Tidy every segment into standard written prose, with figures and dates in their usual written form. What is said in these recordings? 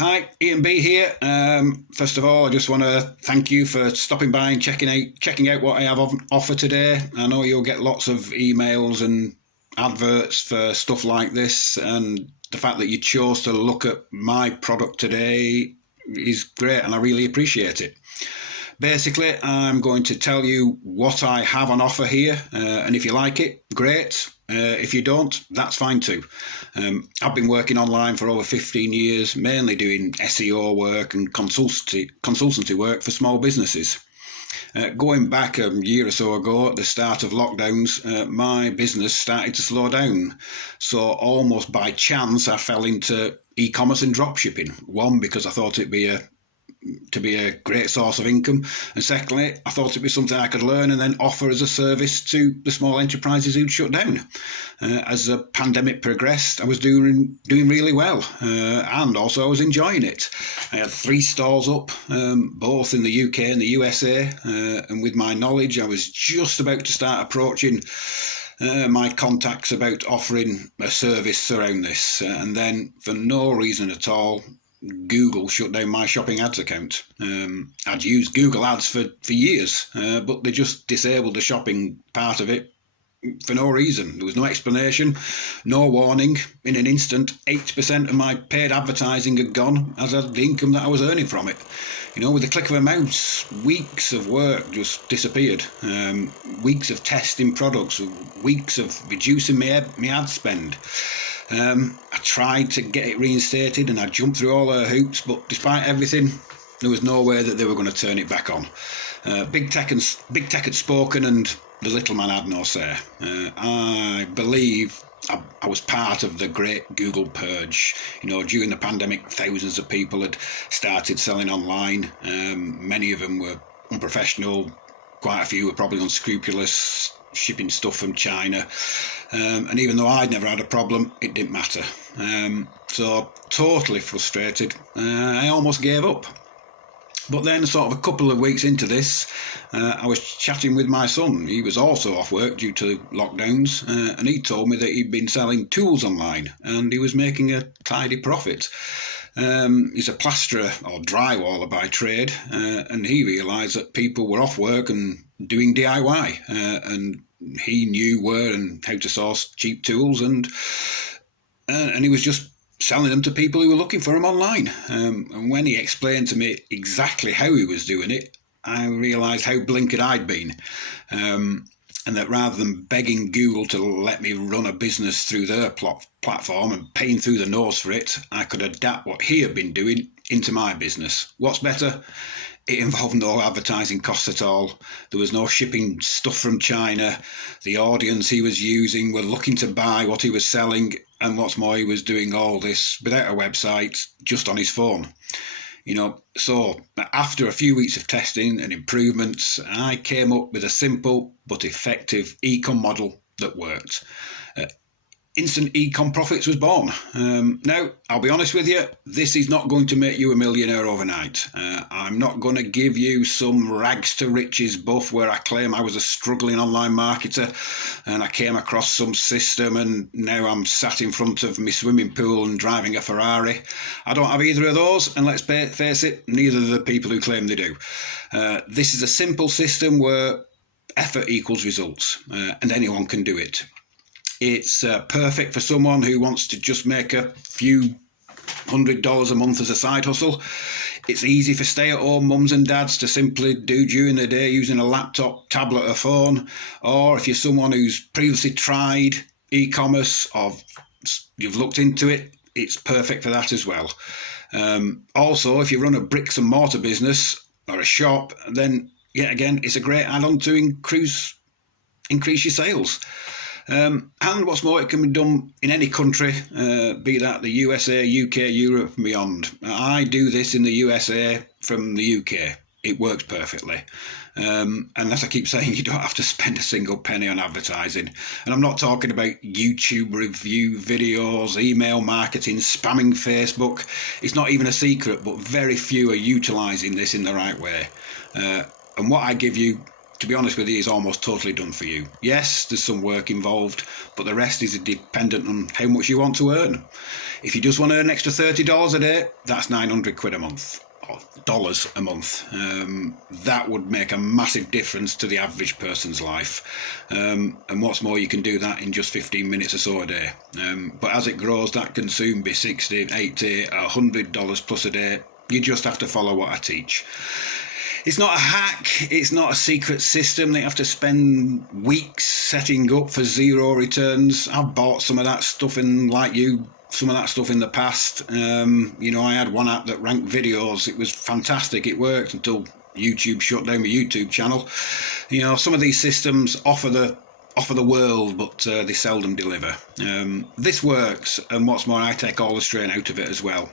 Hi, Ian B here. First of all, I just want to thank you for stopping by and checking out what I have on offer today. I know you'll get lots of emails and adverts for stuff like this, and the fact that you chose to look at my product today is great, and I really appreciate it. Basically, I'm going to tell you what I have on offer here, and if you like it, great. If you don't, that's fine too. I've been working online for over 15 years, mainly doing SEO work and consultancy work for small businesses. Going back a year or so ago, at the start of lockdowns, my business started to slow down. So almost by chance, I fell into e-commerce and dropshipping. One, because I thought it'd be a great source of income, and secondly, I thought it'd be something I could learn and then offer as a service to the small enterprises who'd shut down. As the pandemic progressed, I was doing really well, and also I was enjoying it. I had 3 stores up, both in the UK and the USA, and with my knowledge, I was just about to start approaching my contacts about offering a service around this, and then for no reason at all, Google shut down my shopping ads account. I'd used Google ads for years, but they just disabled the shopping part of it for no reason. There was no explanation, no warning. In an instant, 80% of my paid advertising had gone, as had the income that I was earning from it. You know, with the click of a mouse, weeks of work just disappeared. Weeks of testing products, weeks of reducing my ad spend. I tried to get it reinstated and I jumped through all her hoops, but despite everything, there was no way that they were going to turn it back on. Big tech had spoken and the little man had no say. I believe I was part of the great Google purge. You know, during the pandemic, thousands of people had started selling online. Many of them were unprofessional. Quite a few were probably unscrupulous, shipping stuff from China. And even though I'd never had a problem, it didn't matter. So totally frustrated, I almost gave up. But then sort of a couple of weeks into this, I was chatting with my son. He was also off work due to lockdowns, and he told me that he'd been selling tools online and he was making a tidy profit. He's a plasterer or drywaller by trade, and he realised that people were off work and doing DIY, and he knew where and how to source cheap tools, and he was just selling them to people who were looking for them online. And when he explained to me exactly how he was doing it, I realised how blinkered I'd been. And that rather than begging Google to let me run a business through their platform and paying through the nose for it, I could adapt what he had been doing into my business. What's better? It involved no advertising costs at all. There was no shipping stuff from China. The audience he was using were looking to buy what he was selling, and what's more, he was doing all this without a website, just on his phone. You know, so after a few weeks of testing and improvements, I came up with a simple but effective ecom model that worked. Instant Ecom Profits was born. Now, I'll be honest with you, this is not going to make you a millionaire overnight. I'm not going to give you some rags to riches buff where I claim I was a struggling online marketer and I came across some system and now I'm sat in front of my swimming pool and driving a Ferrari. I don't have either of those, and let's face it, neither do the people who claim they do. This is a simple system where effort equals results, and anyone can do it. It's perfect for someone who wants to just make a few $100 a month as a side hustle. It's easy for stay-at-home mums and dads to simply do during the day using a laptop, tablet or phone. Or if you're someone who's previously tried e-commerce or you've looked into it, it's perfect for that as well. Also, if you run a bricks and mortar business or a shop, then yet again, it's a great add-on to increase your sales. And what's more, it can be done in any country, be that the USA, UK, Europe and beyond. I do this in the USA from the UK. It works perfectly. And as I keep saying, you don't have to spend a single penny on advertising. And I'm not talking about YouTube review videos, email marketing, spamming Facebook. It's not even a secret, but very few are utilising this in the right way. And what I give you to be honest with you, is almost totally done for you. Yes, there's some work involved, but the rest is dependent on how much you want to earn. If you just want to earn an extra $30 a day, that's 900 quid a month, or dollars a month. That would make a massive difference to the average person's life. And what's more, you can do that in just 15 minutes or so a day. But as it grows, that can soon be $60, $80, $100 plus a day. You just have to follow what I teach. It's not a hack, it's not a secret system that you have to spend weeks setting up for zero returns. I've bought some of that stuff some of that stuff in the past. I had one app that ranked videos. It was fantastic. It worked until YouTube shut down my YouTube channel. Some of these systems offer the world, but they seldom deliver. This works, and what's more, I take all the strain out of it as well.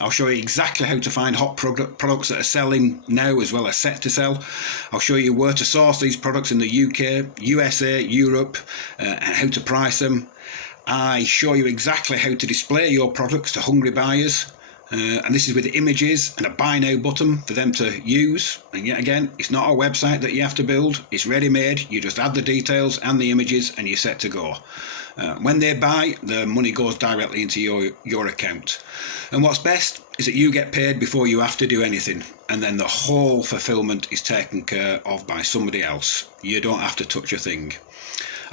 I'll show you exactly how to find hot products that are selling now as well as set to sell. I'll show you where to source these products in the UK, USA, Europe, and how to price them. I show you exactly how to display your products to hungry buyers. And this is with images and a buy now button for them to use. And yet again, it's not a website that you have to build. It's ready made. You just add the details and the images and you're set to go. When they buy, the money goes directly into your account. And what's best is that you get paid before you have to do anything. And then the whole fulfillment is taken care of by somebody else. You don't have to touch a thing.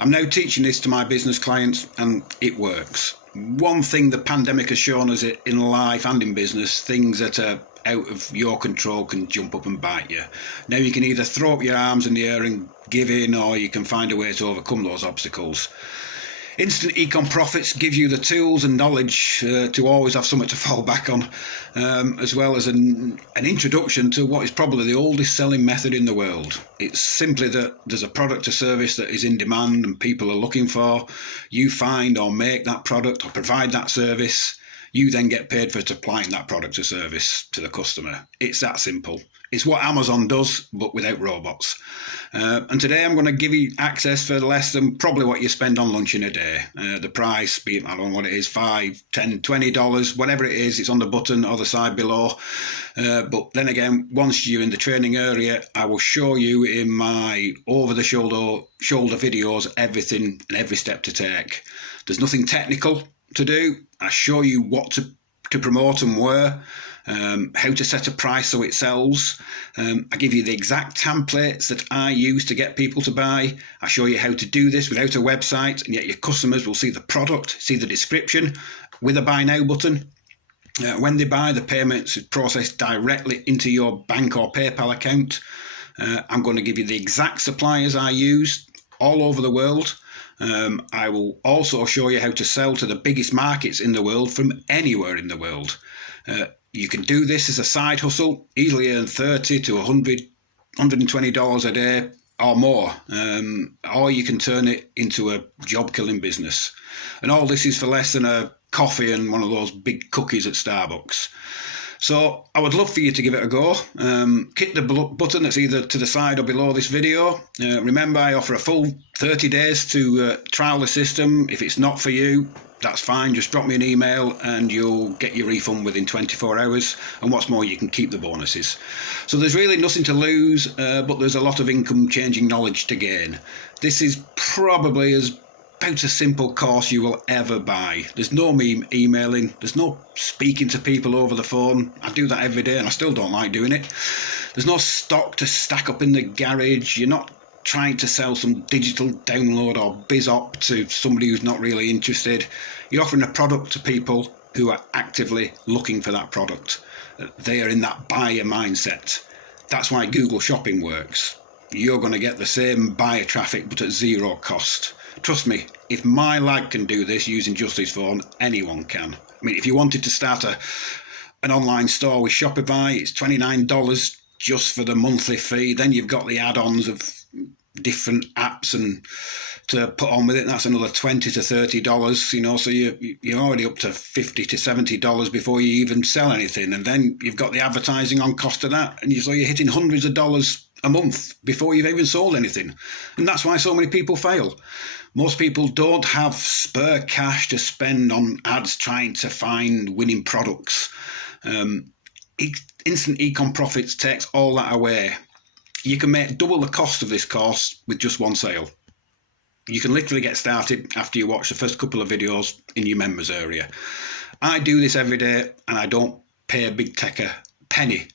I'm now teaching this to my business clients and it works. One thing the pandemic has shown us in life and in business, things that are out of your control can jump up and bite you. Now you can either throw up your arms in the air and give in, or you can find a way to overcome those obstacles. Instant Ecom Profits gives you the tools and knowledge to always have something to fall back on, as well as an introduction to what is probably the oldest selling method in the world. It's simply that there's a product or service that is in demand and people are looking for. You find or make that product or provide that service. You then get paid for supplying that product or service to the customer. It's that simple. It's what Amazon does, but without robots. And today I'm going to give you access for less than probably what you spend on lunch in a day. The price, be it, I don't know what it is, $5, $10, $20, whatever it is, it's on the button or the side below. But then again, once you're in the training area, I will show you in my over-the-shoulder videos everything and every step to take. There's nothing technical to do. I show you what to promote and where. How to set a price so it sells. I give you the exact templates that I use to get people to buy. I show you how to do this without a website, and yet your customers will see the product, see the description with a buy now button. When they buy, the payments is processed directly into your bank or PayPal account. I'm going to give you the exact suppliers I use all over the world. I will also show you how to sell to the biggest markets in the world from anywhere in the world. You can do this as a side hustle, easily earn $30 to $100, $120 a day or more, or you can turn it into a job-killing business. And all this is for less than a coffee and one of those big cookies at Starbucks. So I would love for you to give it a go. Hit the button that's either to the side or below this video. Remember, I offer a full 30 days to trial the system. If it's not for you, that's fine. Just drop me an email and you'll get your refund within 24 hours. And what's more, you can keep the bonuses. So there's really nothing to lose, but there's a lot of income-changing knowledge to gain. This is probably about a simple course you will ever buy. There's no me emailing. There's no speaking to people over the phone. I do that every day and I still don't like doing it. There's no stock to stack up in the garage. You're not trying to sell some digital download or biz op to somebody who's not really interested. You're offering a product to people who are actively looking for that product. They are in that buyer mindset. That's why Google Shopping works. You're going to get the same buyer traffic but at zero cost. Trust me, if my lad can do this using just his phone, anyone can. I mean, if you wanted to start an online store with Shopify, it's $29 just for the monthly fee. Then you've got the add-ons of different apps and to put on with it. That's another $20 to $30, so you're already up to $50 to $70 before you even sell anything. And then you've got the advertising on cost of that. And so you're hitting hundreds of dollars a month before you've even sold anything. And that's why so many people fail. Most people don't have spare cash to spend on ads trying to find winning products. Instant Ecom Profits takes all that away. you can make double the cost of this course with just one sale. You can literally get started after you watch the first couple of videos in your members area. I do this every day and I don't pay a big tech a penny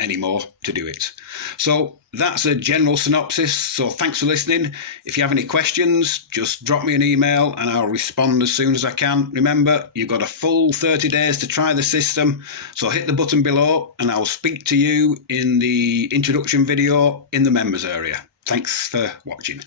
anymore to do it. So that's a general synopsis. So thanks for listening. If you have any questions, just drop me an email and I'll respond as soon as I can. Remember, you've got a full 30 days to try the system. So hit the button below and I'll speak to you in the introduction video in the members area. Thanks for watching.